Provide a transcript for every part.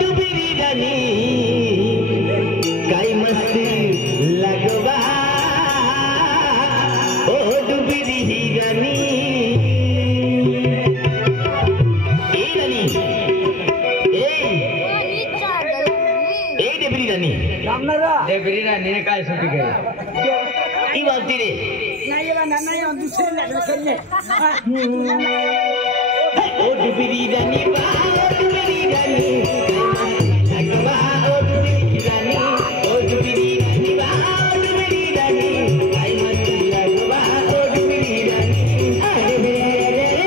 डुबरी रानी काय मस्त लगवा ओ डुबरी रानी ए रानी ए डुबरी रानी डेबरी राणी ने काय सुटी गई ई बात रे नाही बना नाही दुसरे लग्न करले ओ डुबरी रानी बा डुबरी रानी लगवा ओ डुबरी रानी ओ डुबरी रानी बा डुबरी रानी काय मस्त लगवा ओ डुबरी रानी अरे मेरे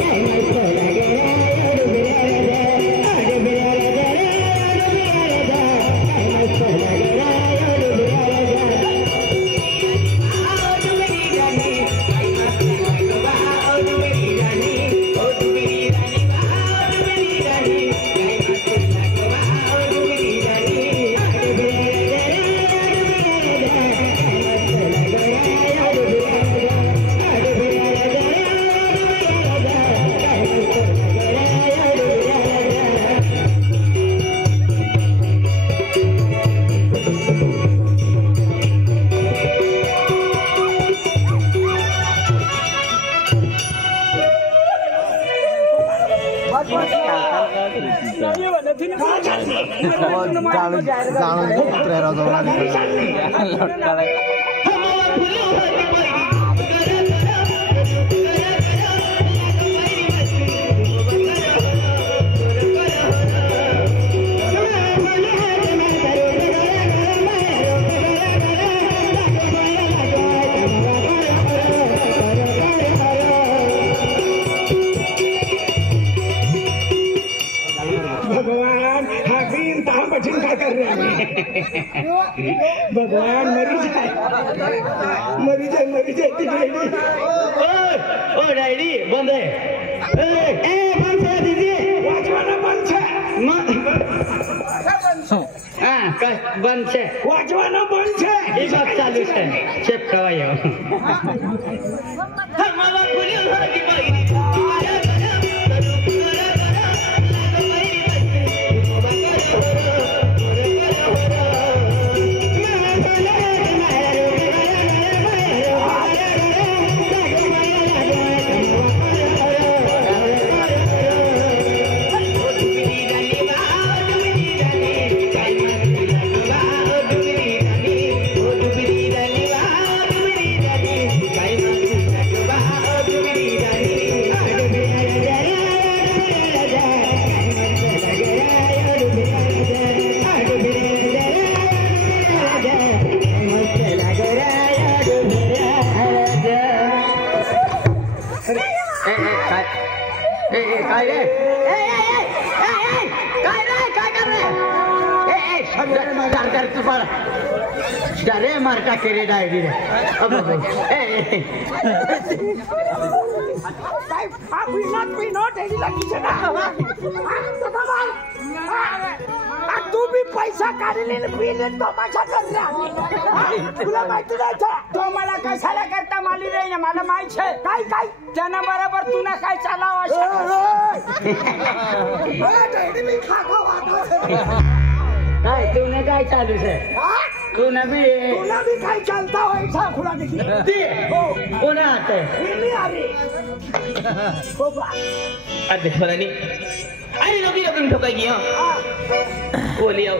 काय मस्त लगे ओ डुबरी रानी अरे मेरे काय मस्त लगे ओ डुबरी रानी भगवान मरी जाए ओ डायरी बंद है ए बंद है दीजिए वाचवाना बंद है हाँ बंद है वाचवाना बंद है ये बात चालू है चेक करवाइए हम बाबा खुली होगी बाई डरे मारका केरे डायरी रे अब we not any lucky chana तू भी पैसा काढले पिले तो माझा करला तुला माहिती नाही तो मला कशाला करता माली रे मला माहित आहे काय काय त्यांना बरोबर तुला काय चालाव डायरी मी खातो काय तूने काय चालू है तूने भी काय चलता हो ऐसा खुला देखी कोण आते मी आली अरे फलानी अरे रोगी रोगी में ठोकाई गया बोली आओ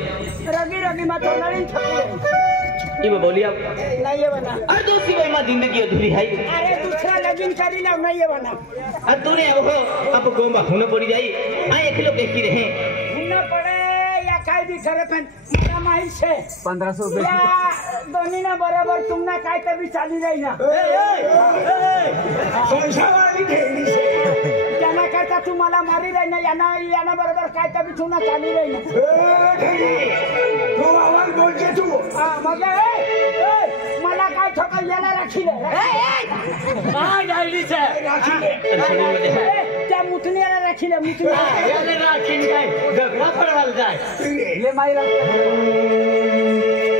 रोगी मत होना नहीं ठोकी ये बोली आओ नहीं ये बना अरे दूसरी बार मां जिंदगी अधूरी है अरे दूसरा लगन करी ना नहीं ये बना अब तूने अब गोंबा होने पड़ी जाई आ एक लोग देखी रहे होना पड़े या काय भी करे पण मला माहित छे 1500 रुपये या दोन्ही ना बरोबर तुमना काय तरी चाली जाई ना संसाराची ठेवली छे त्यांना करता तुम्हाला मारी राही ना याना बरोबर काय तरी तुमना चाली राही ना तू आवाज बोलचे तू मग मला काय ठोका याला राखीले काय डायरी छे त्या मुतनीला राखीले मुतनी याने राखीन काय झगड़ा पड़वाल जाय ये मायला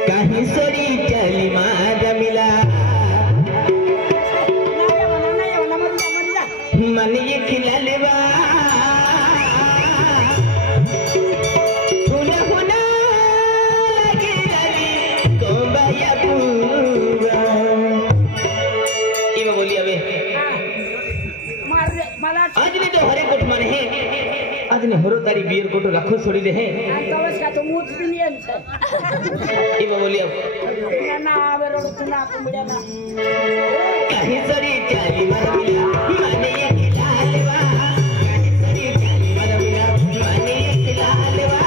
काही सोडी चली माझा मिला मन ये खिलाले बा ने हरो तारी बियर को तो रखो छोड़ी दे है कवच का तो मूत पिनियन छे ई बोलियो ना आवे रो तुना कुमड़े ना कहीं सरी चाली मरमिला माने ये खिलालवा कहीं सरी चाली मरमिला माने ये खिलालवा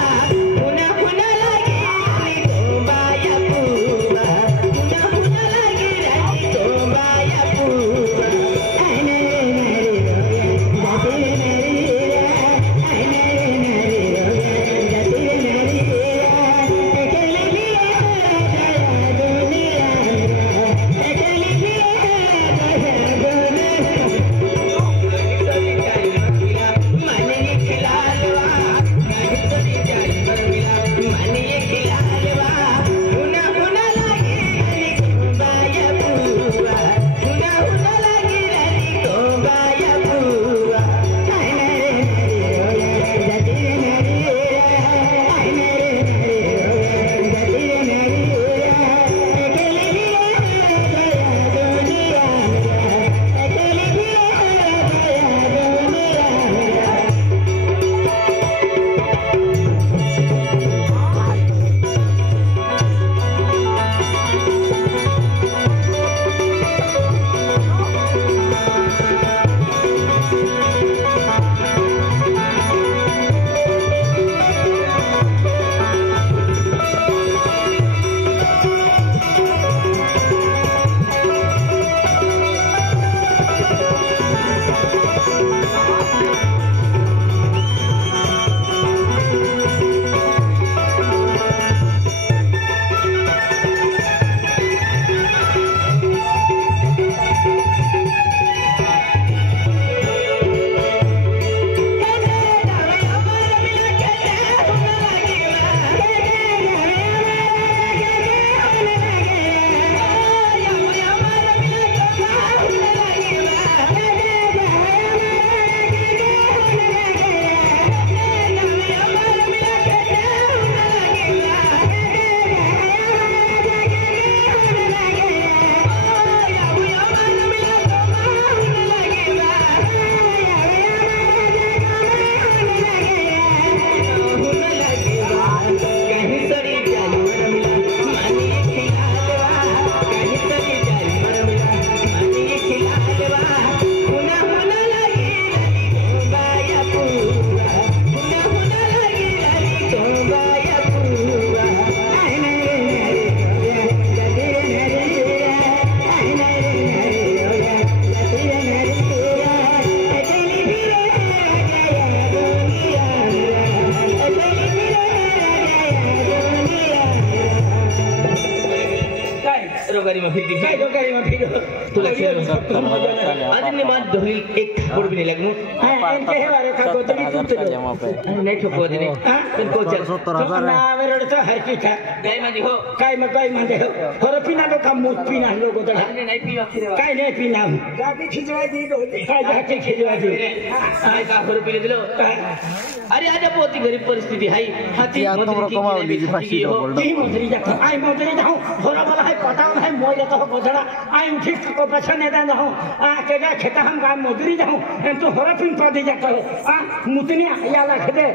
पुना पुना लागे रानी तोबाया पूवा पुना पुना लागे रानी तोबाया पूवा आने नरे जाते नरे आने नरे जाते नरे अकेले लिया दुनिया अकेले लिया माने ये खिलालवा कहीं सरी चाली मरमिला माने ये खिलालवा पुना पुना लागे रानी तोबाया पूवा पुना पुना लागे रानी तोबाया पूवा आने नरे जाते नरे आने नरे जाते नरे अकेले लिया दुनिया अकेले लिया दुनिया कहीं सरी चाली मरमिला माने ये खिलालवा कहीं सरी चाली मरमिला माने ये खिलालवा पुना पुना लागे रानी तोबाया पूवा पुना पुना लागे रानी तोबाया पूवा आने नरे जाते नरे आने नरे जाते नरे अकेले फिरे गया दुनिया अकेले फिरे काय रोगारी में फिर काय डोकारी मा फिरो तुला आज ने मान दोही एक ठाकुर भी नहीं लगनु हां इनके हे वारे का गोतरी कुतरो नहीं ठोको देने तुम को चल ना आवे रो तो हर की था गई माजी हो काय म काय मांदे हो हर पिना लो का मुत पिना लो गोतरा आज ने नहीं पीवा फिर काय नहीं पिना जाके खिजवा दी दो काय जाके खिजवा दी काय का हर पीले दिलो अरे आज बहुत ही गरीब परिस्थिति है हाथी मजदूरी की फांसी हो ती मजरी जा आई मजरी जाऊं होरा वाला है पता है मोय तो गोतरा आई ठीक को पछा ने दा हूं आ केगा खेता हम काम मजरी जाऊं तो हर पिन तो दे जाता है आ मुतनिया याला खेदे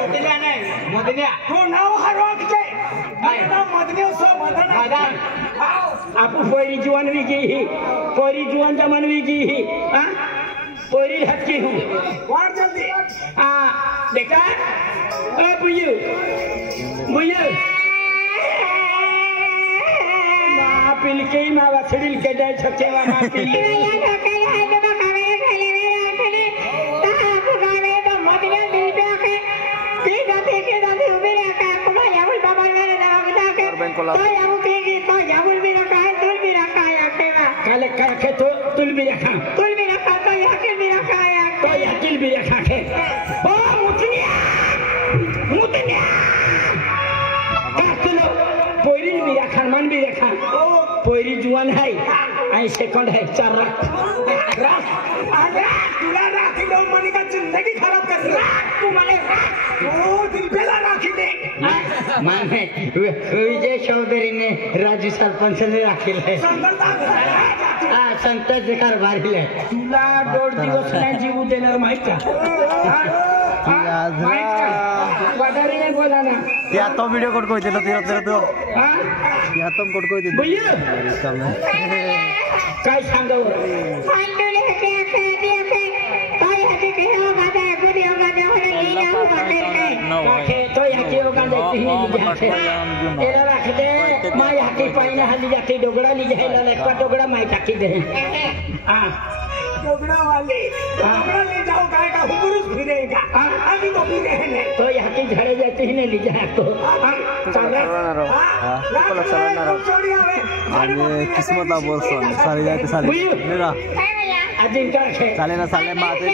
मुदलिया नहीं मुदलिया तो नाव हरवाक के नाव मदनियो सो मदन मदन आपू पोरी जुवान भी की पोरी जुवान जमन भी की हां पोरी हट की हूं और जल्दी आ देखा ए बुयू मां पिल के मां वछड़िल के दे छकेवा मां पिल काले काय के तो तुल भी रखा तो याकिल भी रखा के ओ मुतनिया काकुलो पोरी भी रखा मन भी रखा ओ पोरी जुआन है आई सेकंड है 4 लाख अरे तुला राखी दो मनी का जिंदगी खराब कर तू माने ओ दिल पेला राखी दे माने विजय चौधरी ने राजू सरपंच ने राखील है संत कारभारीले तुला 2 दिवस नाही जीव देणार माहित का वडारी बोला ना त्या तो व्हिडिओ कोड कोई देतो तेरा तो हां या तुम कोड कोई देतो भैया काय सांगाव तो याकी ओगांडे एला राखते मा याकी पाइना हली जाती डोगड़ा ली जाएला लटका डोगड़ा माई टाकी दे हां डोगड़ा वाले डोगड़ा ले जाओ काय का हुबुरुस फिरेगा अभी तो फिरे है तो याकी झड़े जाते ही ने ली जाए तो आणि किस्मतला बोलतो सारे जाते साले मेरा अजिन का है साले ना साले माते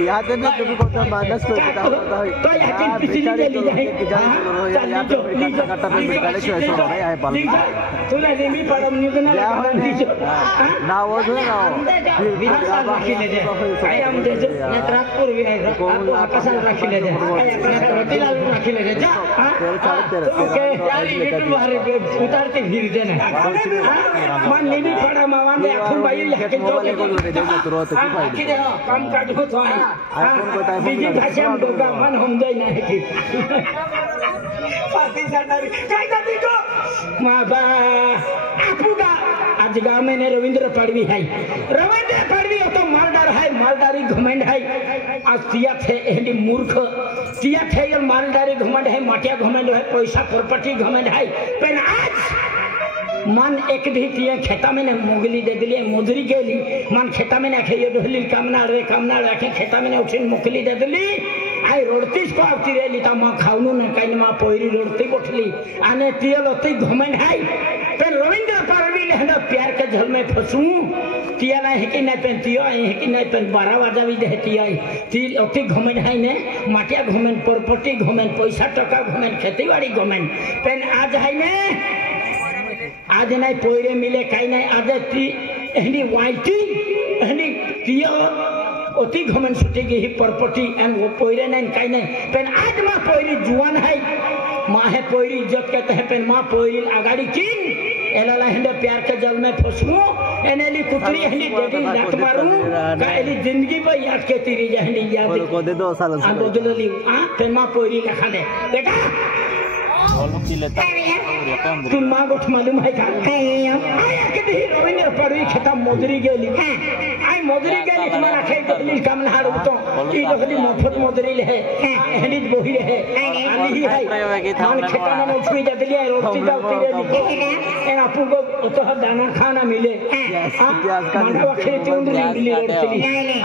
यहाँ पे भी कभी कोई मानस को देता होता है तो यहाँ की पिछली ले ली जाए यहाँ पे कट्टा पे बिगाड़े क्यों ऐसा हो रहा है बाल तूने निमी पढ़म निकलना ना वो जो ना विधान रखी ले जाए काय हम दे ना ट्रांसपोर्ट भी है आपको आकाशन रखी ले जाए रोटीलाल रखी ले जाए ओके यार ये बाहर उतारते फिर देना मन निमी पढ़ा मावान ने आखुन भाई यहाँ के मोबाइल को ले दे तो रोते की फायदा काम काट को तो आईफोन को टाइम बीजी भाषा में डोगा मन हम दे ना है कि पार्टी सरदार काय जाती को माबा आपुगा आज गांव में ने रविंद्र पाड़वी है रविंद्र पाड़वी तो मालदार है मालदारी घमंड है आज तिया थे एंडी मूर्ख तिया थे ये मालदारी घमंड है माटिया घमंड है पैसा प्रॉपर्टी घमंड है पर आज मन एक धी तिया खेता में ने मोगली दे दिली मोदरी गेली मन खेता में ने खेयो डोली कामना रखे खेता में ने उठिन मोकली दे दिली आई रोडतीस को आवती रे लिता मा खावनु न काई मा पोयरी रोडती बोठली आने तिया लती घमंड है पर रविंद्र पाड़वी लेहना प्यार के झल में फसू तिया ना है कि नहीं पेन तिया है कि नहीं पेन 12 वाजा भी दे तिया ती अति घमंड है ने माटिया घमंड प्रॉपर्टी घमंड पैसा टका घमंड खेतीबाड़ी घमंड पेन आज है ने आज नहीं पोयरे मिले कहीं नहीं आज ती एंडी वाइटी एंडी तिया अति घमंड सुटी गई प्रॉपर्टी एंड वो पोयरे नहीं कहीं नहीं पेन आज माँ पोयरी जुआन है माँ है पोयरी इज्जत कहते हैं पेन माँ पोयरी आगाड़ी चीन एला हिंदे प्यार के जल में फंसू एनेली कुतरी हिंदी डेडी लट मारू का एली जिंदगी पर याद के तेरी जहनी याद को दे 2 साल आ बदल ली हां पेन माँ पोयरी का खाने बेटा तुम माँ गोठ मालूम है का आया के दी रविंद्र पाड़वी खेता मोदरी गेली आई मोदरी गेली तुम्हारा खेत दिली काम ना हारू तो ई लगली मफत मोदरी ले है हेडी बोही है आली है मान खेता में उठवी जा दिली रोटी दा उठी रे ए आपू को तो दाना खाना मिले मानवा खेती उंदली दिली रोटी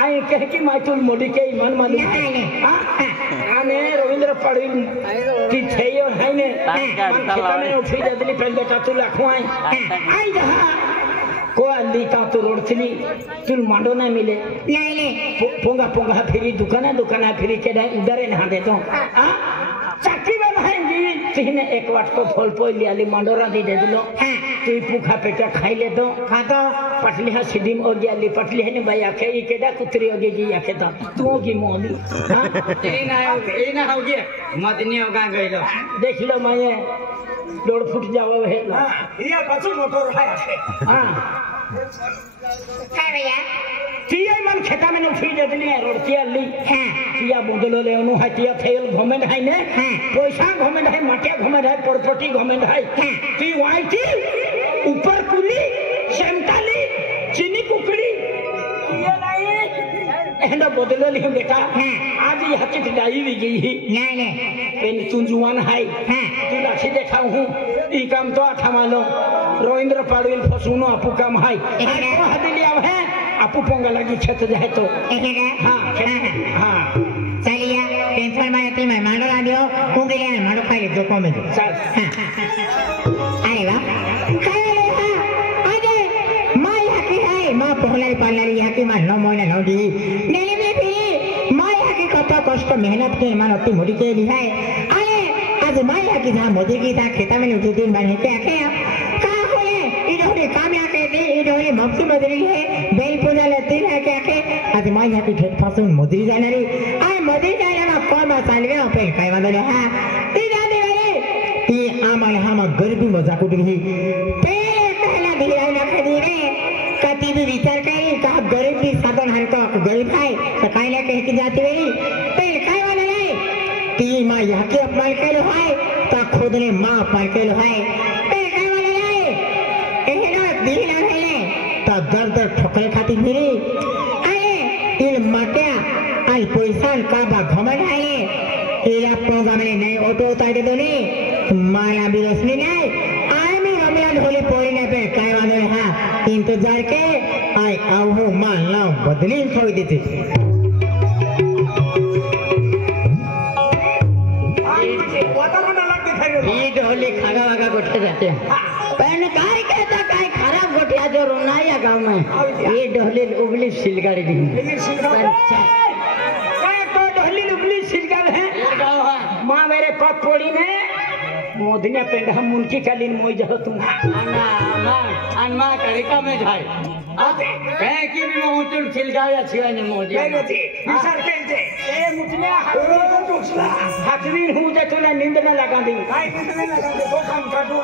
आई कह की मातुल मोदी के मन मालूम आने रविंद्र पाड़वी की थेयो है ने खेता में उठी जा दिली पहले बेटा तू लखवाई आई जहां को अल्ली का तो रोड चली तुल मांडो ना मिले नहीं पोंगा पोंगा फिरी दुकाना फिरी के उधर ना दे तो चाकरी वाला है जी तीने एक वाट को फल पोई लियाली मांडोरा दी दे दिलो तू भूखा पेटा खाई ले तो खाता पटली है सीधी हो गया ली पटली है ने भाई आखे ई केडा कुतरी हो गई आखे तो तू की मोली हां ए ना हो गया मत नहीं होगा गइलो देख लो माये 1.5 फुट जावा है हां ये पाछू मोटर है हां काय भैया तिया मन खेता में उठी दे दिली रोड तिया ली हां तिया बदलो ले नु हटिया थेल घमेंड है ने पैसा घमेंड है माटिया घमेंड है प्रॉपर्टी घमेंड है ती वाईटी ऊपर कुली सेमताली चीनी कुकड़ी ये नहीं एंड बदलो ली बेटा आज ये हकीकत डाई भी गई नहीं पेन तुंजुआन है तू राखी देखा हूं ई काम तो आठा मानो रविंद्र पाड़वी फसुनो आपू काम है को हदिली अब है आपू पोंगा लगी छत जाए तो हां हां चलिए टेंशन में आती मैं मांडो ला दियो कुंगे ले मांडो खाई दो को में चल अरे वाह माँ पहलाई पालनारी यहाँ की माँ 9 महीना 9 दी डेली में भी माँ यहाँ की कपा कष्ट मेहनत के मान अति मोटी के ली है अरे आज माँ यहाँ की जहाँ मोदी की था खेता में उठी 3 बार के आके कहाँ होले इधोरी काम यहाँ के दी इधोरी मक्सी मदरी है बेल पूजा लेती है के आके आज माँ यहाँ की ठेठ फासून मोदी जाने रही आए मोदी जाने में कौन मसाले में अपने कई मदर है ती जाने वाले ती आमल हम गरिबी मजाक उठेगी पहला भिलाई ना करी रे कति भी विचार करी का गरीब भी साधन हर का गरीब है तो कायला कह के जाती रही पेड़ काय वाला नहीं ती माँ यहाँ के अपमान केलो है ता खुद ने माँ अपमान केलो है पेड़ काय वाला नहीं एहना दिल ना है ता दर दर ठोकर खाती मेरी आए इन मटिया आई पैसा का बा घमंड आए ये प्रोग्राम में नहीं ऑटो उतार दो नहीं माला भी रोशनी नहीं आए में हमला ढोली पोड़ी ने पे काय वाले हाँ इंतजार के आए आओ मान लो बदली छोड़ दी थी ये ढोली खागा वागा गोठे जाते हैं पहले काय कहता काय खराब गोठिया जो रोनाया गाँव में ये ढोली उबली सिलगाड़ी दी माँ मेरे पग पोड़ी ने मोदनिया पेंड हम मुनकी कालीन मोई जहो तुम अन्मा करिका में जाए आते कहीं की भी मोचुर छिलगाया छिवा ने मोदी विचार केलते ए मुतनिया हाथवी हूं जे तूने नींद न लगा दी भाई नींद न लगा दे वो काम काटू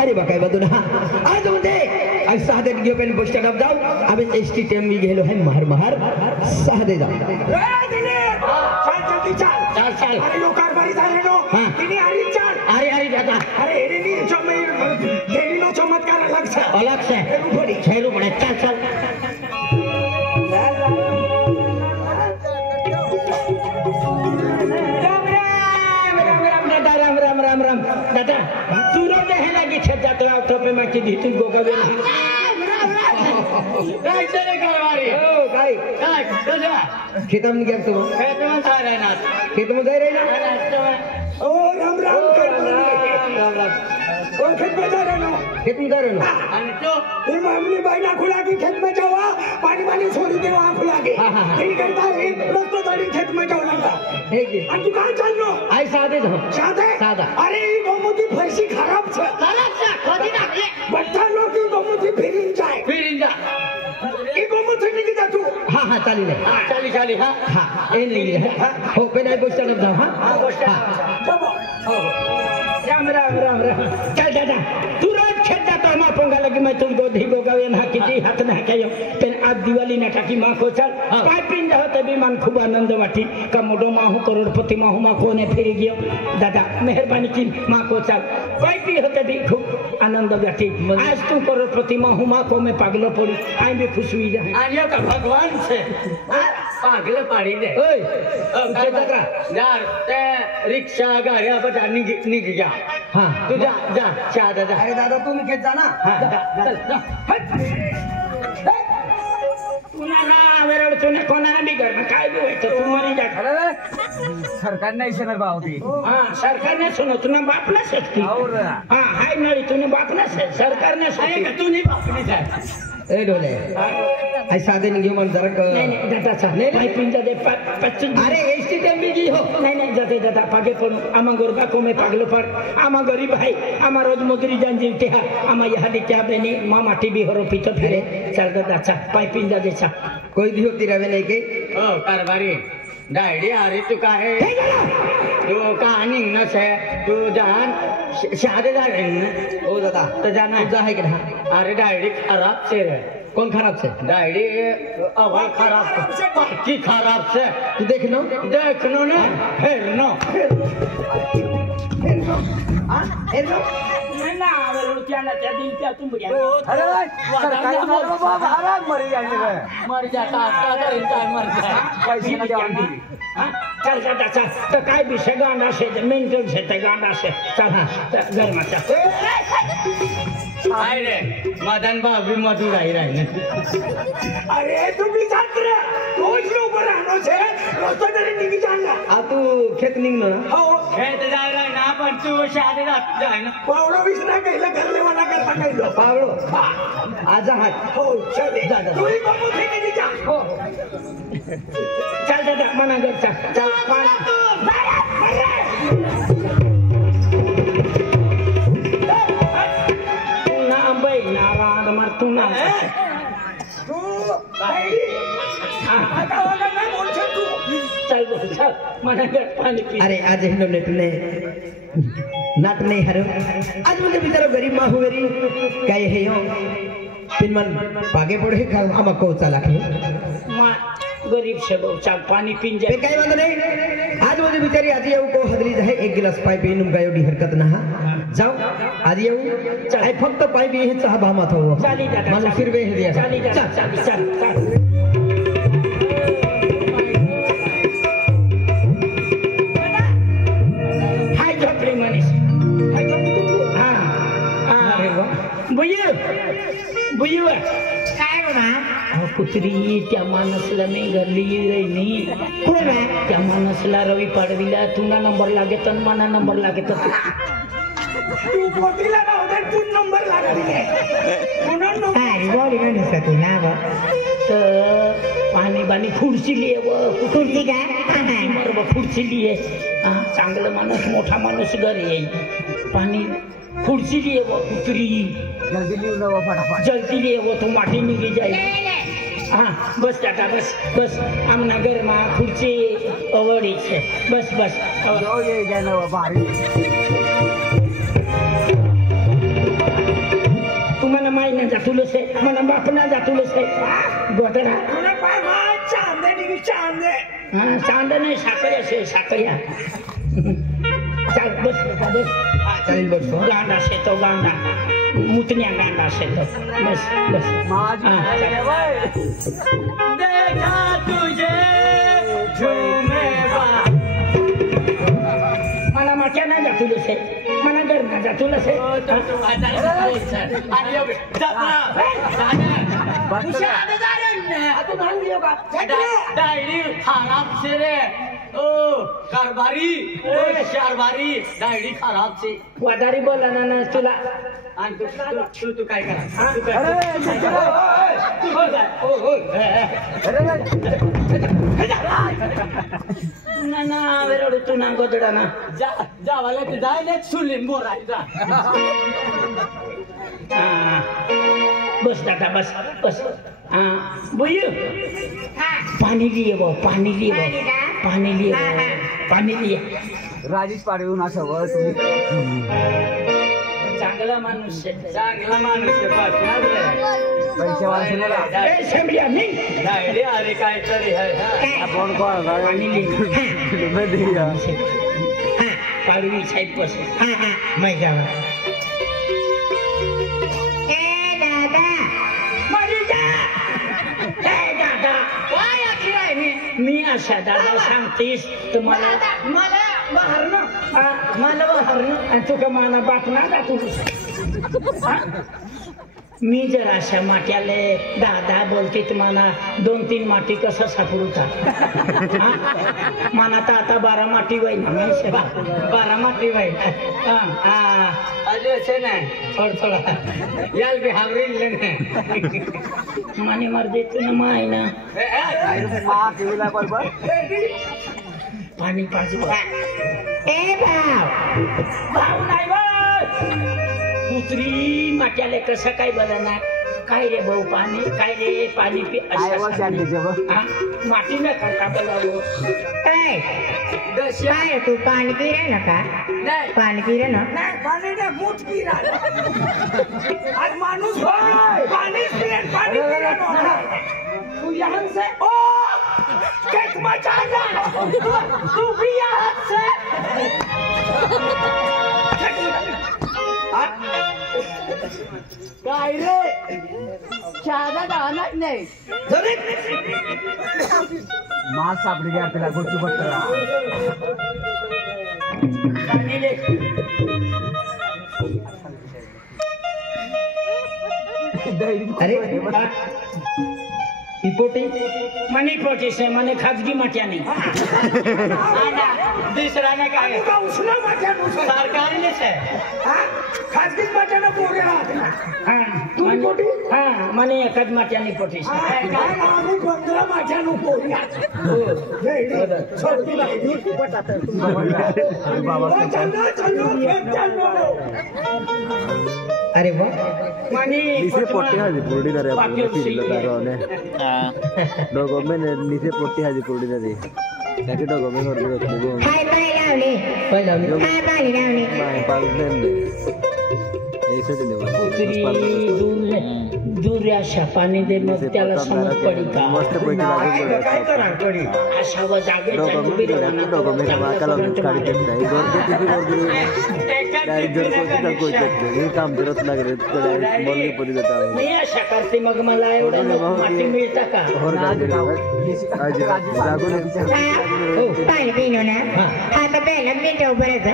अरे बाकाय बदुना आज म्हणते आज साधे घेऊ पहिले बस स्टँड जाऊ आम्ही एसटी टेम मी गेलो है महर साधे जाऊ चल जल्दी चल चल अरे लोग कारभारी झाले नो तिने हरी चल अरे दादा अरे एरिनी देवी नो चमत्कार अलग से छैरू पड़े चल राम दादा तू रो नहीं लगी छत जाते हो तो पे मैं की दी तू गोगा बे काय चले कारवारी ओ गाय काय तुझा खेतम में क्या तू खेत में जा रहा ना खेत में जा रही ना ओ राम ओ खेत में जा रहे हो खेत में जा रहे ना आणि तो ये मामली बाईना खुला के खेत में जावा पानी छोड़ी दे वहां खुला के नहीं करता है रस्तो दाड़ी खेत में जाओ लगा है की और तू कहां चल लो आई साधे जाओ सादा अरे ये गोमुती फरसी खराब छे खोदी ना बट्टा लोग की गोमुती फिरिन जाए फिर जा ये गोमुती निकल जा तू हाँ चाली ले चाली हाँ हाँ ये नहीं है हो पे नहीं बस स्टैंड जाओ हाँ राम चल दादा तू रोज खेत जातो माँ पोंगा लगी मैं तुम गोधी गोगावे ना किती हाथ ना खायो पण आज दिवाळी ना टाकी माँ को चल काय पिन जाओ तभी मन खूब आनंद वाटी का मोडो माँ हूँ करोड़पति माँ हूँ माँ को ने फिर गयो दादा मेहरबानी की माँ को चल काय पी होते भी खूब आनंद वाटी आज तू करोड़पति माँ हूँ माँ को मैं पागलो पड़ी आई भी खुश हुई जाए आणि का भगवान से पागल पाडी दे ओए यार ते रिक्षा गाड्या बटा निघ गया हाँ तू जा दादा अरे दादा तुम खेत जाना तूने कोणाला बिघड काय बी व्हायचं तू मरी जा सरकार नहीं सुनर बावती हाँ सरकार ने सुनो तूने बाप ना सकती और हाँ हाय नड़ी तूने बाप ना सरकार ने सकती तू नहीं बापनी जाए ए डोले आई साधे नहीं मन जरा नहीं दादा सा नहीं पिंजा दे 25 अरे एसटी टेम में की हो नहीं जाते दादा पागे पण आमा गोरबा को मैं पागलो पर आमा गरीब भाई आमा रोज मजुरी जान जीवते हा आमा यहाँ दिखा बेनी मामा टीवी हरो पीछे फिरे चल दादा चा पाई पिंजा दे चा कोई दियो तिरावे नहीं के ओ कारभारी डायडी अरे तू काय तू कहानी न से तू जान शादी जा रही ओ दादा तो जाना जा है क्या अरे डायडी खराब से रे कौन खराब से डायडी अवा खराब से बाकी खराब से तू देख लो ना फिर नो ना आवरो क्या ना त्या दिल त्या तुम बढ़िया अरे सरकारी मारो बाबा हराम मर जाने रे मर जाता का इंसान मर जाए पैसे ना जान चल दादा चल तो काय भी से गांडा से मेंटल से ते गांडा से चल हाँ घर में चल आए रे मदन बाबू मधुर आई रहे अरे तू भी जात रे रोज लोग रहनो छे रोज तरी निकी जाना आ तू खेत निघ ना हो खेत जा रहा ना पण तू शादी जाए ना पावडो विसना कहला घर लेवाना करता कहलो पावड़ो आजा हाथ हो चल जा तू ही बाबू थे निकी जा हो चल दादा मना कर चल तू ना तू चल अरे आज हिंदो नेटने नाट नहीं हरो आज मुझे बिचारो गरीब माँ हुए री काय है यो पिन मन पागे पड़े कल हम को चला के माँ गरीब से चार पानी पीन जाए काय बात नहीं आज मुझे बिचारी आज ये को हदरी जाए एक गिलास पाई पीनुम गायो डी हरकत ना जाओ आज ये चाहे फक्त पाई भी है चाह भामा था वो चाली दादा मन फिर वे दिया चाली दादा चल हाय झोपड़ी मनीष बुयू काय बाबा कुत्री त्या माणसला नाही घरली रही कुठे बा त्या माणसला रवी पाडवीला तुला नंबर लागेत आणि मला नंबर लागेत तू पोतीला गावदार तू नंबर लागली अरे बॉडी नाही दिसत तू ना बा तर पाणी बाणी खुर्ची लिये व खुर्ची का खुर्ची लिये चांगलं माणूस मोठा माणूस घरी येईल पाणी खुर्ची लिये व कुत्री जल्दी लिहून नवा फटाफट जल्दी लिये वो तो माटी निघी जाईल हाँ बस टाटा बस बस आमना घर में खुर्ची अवड़ी है बस बस जो ये क्या नवा भारी तुम्हाला माई ना जातुल से मला बाप ना जातुल से गोदरा हाँ चांद नहीं साकरिया से साकरिया चल बस बस चल बस गांडा से तो गांडा मुतनिया गांडा से तो बस बस देखा तुझे मला माट्या नाही जातुल से मला घर ना जातुल से डायरी खराब से रे ओ कारभारी ओ शारभारी डायरी खराब से वादारी बोला ना तुला तू काय करा ना वेरोड तू ना गोदडा ना जावाला ते जायला सुलीन बोरायचा बस दादा बस बस बुयू पाणी लिए वो पाणी लिए वो पाणी लिए पाणी लिए राजेश पाडवीहून असावं तुम्ही चांगला माणूस आहे चांगला माणूस आहे बस पैसे वाचून ए शंभ्या निघ डायरी अरे काय तरी आहे आपण कोण पाणी लिए मैं दिया पाडवी साईड बस मै जावा ए दादा मरीजा ए दादा काय अखिराय मी अशा दादा सांगतेस तुम्हाला मला बाहेरनं मला हरणं आणि तुका मला बाप ना जातो मी जर अशा माट्याले दादा बोलते तुम्हाला 2-3 माटी कसं सापडूता मला तर आता 12 माटी वाईन 12 माटी वाईन अजय से नाही थोडा याल भी हावरील लेने माने मर देतो ना माय ना माँ केला बरोबर पाणी पाजू ए भाव नाही कुत्री माट्याले कसं काय बघा काय रे भाऊ पाणी काय रे पाणी पी काय वर्ष आणली जेव्हा माती न करता बोलावं काय तू पाणी पी रहे ना का नाही पाणी पी रहे ना पाणी ना मूठ पी आज माणूस पाणी तू यहाँ से ओ केक मचाना तू भी यहाँ से काय रे चादा दानच नाही माँ सापडी गया तेरा गोचू बट्टा अरे इपोटी मनी पोटी से मने खाजगी माट्या नाही दुसरा ना काय उसना माट्या सरकारी ने से खाजगी माट्या ना पोरे तू पोटी हाँ मने एकच माट्या नाही पोटी से 15 माट्या नु पोरी छोटी लाईनी पटात बाबा अरे वाह मनी नीचे पोटी हाजी पुरडी करे आपण फिरलो तारोने दोघं में नीचे पोटी हाजी पुरडी करे त्याची डोकं मी करतो बघ हाय पाय लावले हाय पाणी लावले नाही पाहिजे एकच दूर अशा पाणी दे मग त्याला समज पडी का मस्त पैकी अशा व जागे काम करत लागले मी अशा करते मग मला एवढं माती मिळतं का पाणी पिलो ना आता पहिला मिनिट बरंच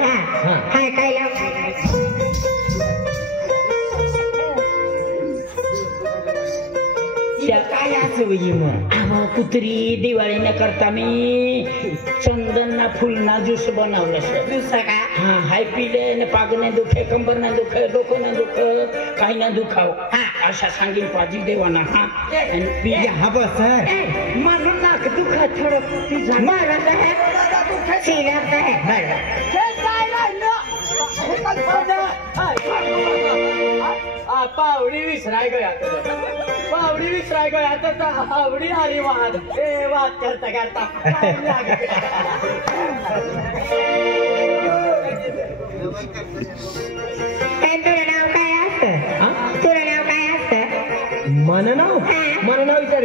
हाय काय लाव काय असं कुत्री दिवाळी न करता मी चंदन ना फुल ना ज्यूस बनवलं ज्यूस का हा हाय पिले न पाग नाही दुखे कंबर नाही दुखे डोकं नाही दुख काही नाही दुखाव अशा सांगेल पाजी देवाना हा आणि पिले हा बस म्हणून नाक दुखा थोडं मला पावडी विसराय गया पावडी विसराय गया तर आवडी आली वाद ए वाद करता करता तुला नाव काय असतं तुला नाव काय असतं मन नाव विचार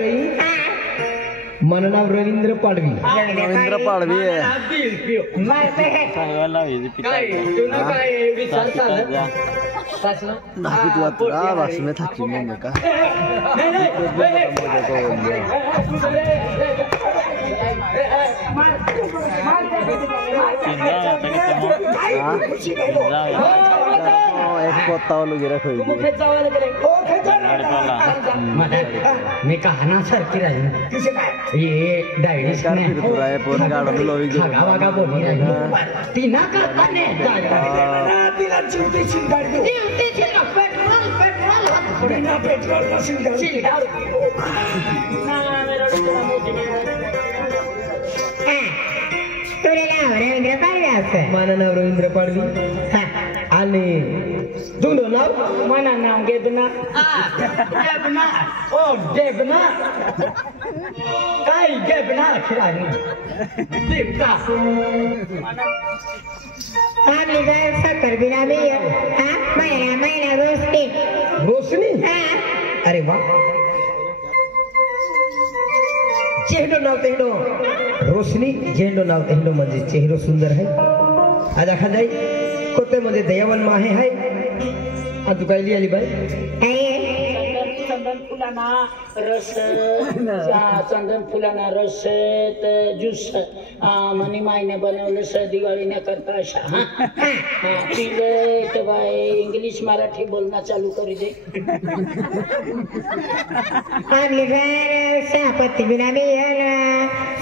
मन नाव रवींद्र पाडवी रवींद्र पाडवी वाचण्यात हाकी मग का एक पोतावलं गिरा मी कहाना सारखी राहिली ये डायरीस पण गाडून लोवी वागा बोली राहिली ती ना करता तिला चिवतेची गाडी रवींद्र पाडवी असतं माझं नाव रवींद्र पाडवी आणि तुझं नाव माझं नाव गेबना गेबना ओ गेबना काय गेबना खिलाडी देवता आपली गाय साखर बिना मी महिना रोशनी रोशनी अरे वा चेहरो नाव तेहरो रोशनी झेंडो नाव तेहरो म्हणजे चेहरो सुंदर है आज आखा जाई कोते म्हणजे दयावन माहे है आ तू काय लिहिली बाई चंदन फुलाना रस चंदन फुलाना रस ज्यूस मनी मायने बनवलं स दिवाळीने करता अशा पिले तर बाय इंग्लिश मराठी बोलणं चालू करू दे आपली गाय सहापत्ती बिना मी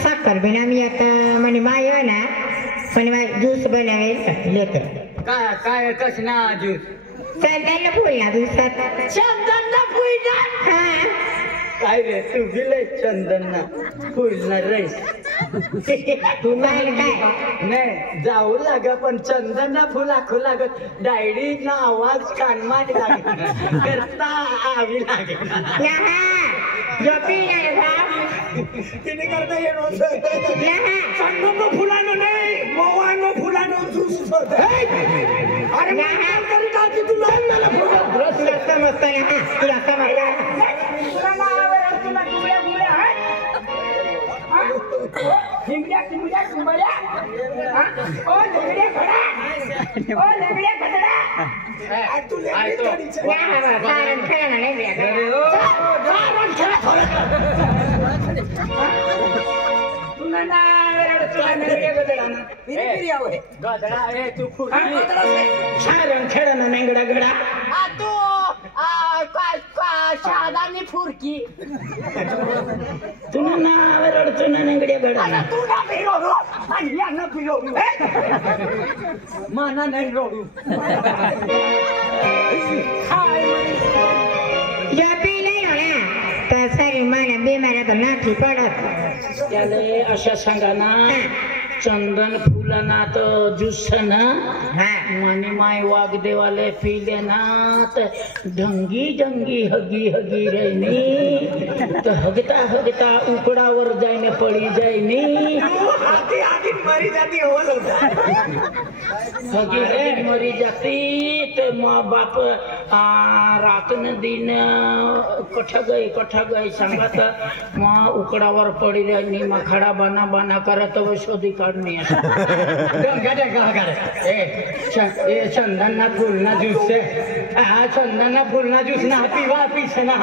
साखर बिना मी आता म्हणे माय ना म्हणे माय ज्यूस बनावेल लेकर काय काय कस ना ज्यूस चंदन फुल ना दिवसात चंदन फुल काय रे तू गेले चंदन फुल ना रेस तू नाही नाही जाऊ लाग पण चंदन फुला खुला डायरी ना आवाज कानमाट करता आवी लागेल तिने करता येणार चंदन फुलानं नाही मोवानं फुलानं ज्यूस अरे तुला समजत तुला शादानी फुरकी तुला नाव रडतो ना नेंगड्या गडा तू ना फिरवू आणि यांना फिरवू माना नाही रडू तर सारी माना बिमाऱ्या तर नाठी पडत त्याला अशा सांगा ना चंदन फुलना तो जुस ना मनी माय वाग देवाले पीले ना तो ढंगी ढंगी हगी हगी रहनी तो हगता हगता उकडावर जायने पड़ी जायनी आधी आधी मरी जाती हो हगी हगी मरी जाती तो माँ बाप रात न दिन कठ गए सांगत माँ उकडावर पड़ी रहनी माँ खड़ा बना बना करत वो शोधी काढणी चंदन ना फूल ना जूस से चंदन ना फूल ना जूस ना पीवा पीछे ना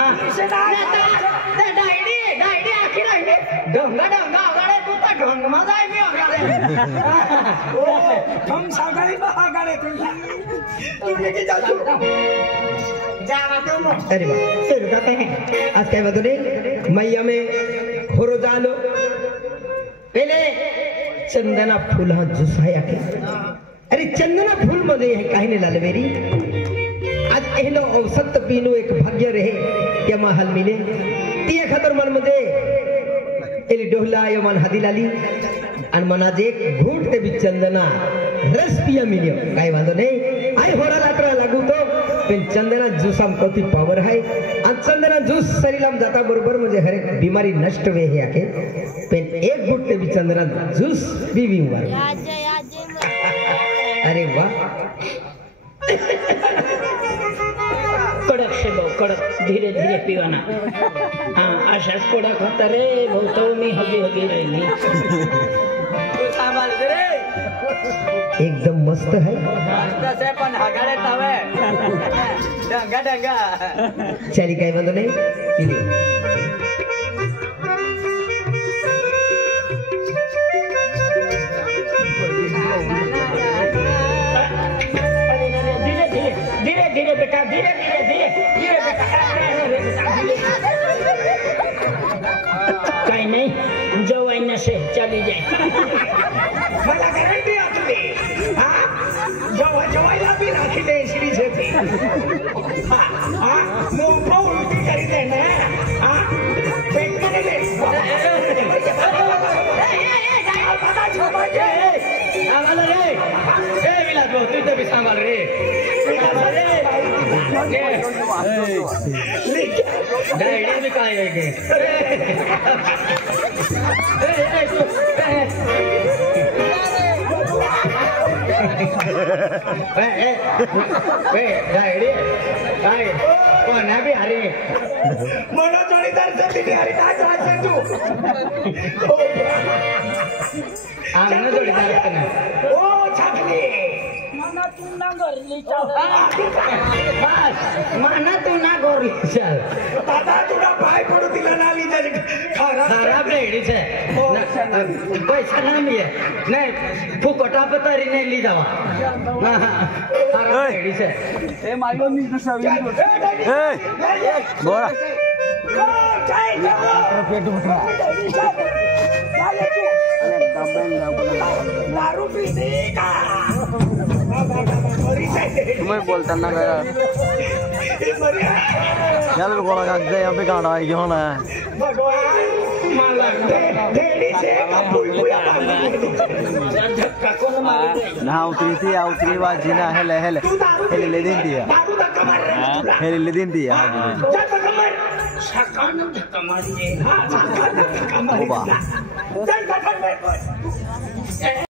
डायडी डायडी आखी राहिली ढंगा ढंगा आगाडे तू तर ढंग माझा आहे मी आगाडे हम सागारी बहागारे तुम्ही की जातो अरे वाह ते रुकाते हैं आज काय बदले मैया में होरो जालो पहले चंदना फूल हा जुस आहे आखे अरे चंदना फूल मध्ये हे काही नाही लाल मेरी आज एलो औसत पीनो एक भाग्य रहे क्या महल मिले ती खातर मन मध्ये एली डोहला यो मन हादी लाली आणि मनात एक घूट ते बी चंदना रस पिया मिलियो काय वांदो नाही आई होरा रात्र लागू तो पण चंदना ज्यूस आम कती पावर है आणि चंदना ज्यूस शरीराम जाता बरोबर म्हणजे हर एक बीमारी नष्ट वे हे आखे पण एक घूट ते बी चंदना ज्यूस बी बीमार अरे वाह कडक से भाऊ कडक धीरे धीरे पीवाना हाँ अशाच कडक होता रे भाऊ तो मी हगी हगी राहिली एकदम मस्त है पण हगाडे तावे डंगा डंगा चली काय बंद नाही पिली धीरे धीरे धीरे धीरे बेटा धीरे धीरे धीरे धीरे बेटा काही नाही जवाईना से चली जाए मला गॅरंटी आहे तुम्ही हा जवायला बी राखी दे श्री जेती हा हा मोठो उलटी करी दे ना हा पेट मध्ये दे सांभाळ रे ए विलास भाऊ तू तर सांभाळ रे डायडी भी काय आहे डायडी काय कोणा बी अरे मला जोडीदार सती अरे काय करायचं तू आम्हाला जोडीदार नाही ओ छाकली मनातून ना घरली मनातून ना घरली चल दादा तुला पाय पडू दिला ना लिहिलं खराब खराब रेडीच आहे पैसा नाही मिळेल नाही फुकटा पतारी नाही ली जावा खराब रेडीच आहे बोला दारू पिते का तुम्हें बोलताना काय यार बोला का जे यहाँ पे गाना है क्यों ना ना उतरी बाजी ना हेले ले दिन दिया हेले ले दिन दिया सकाळ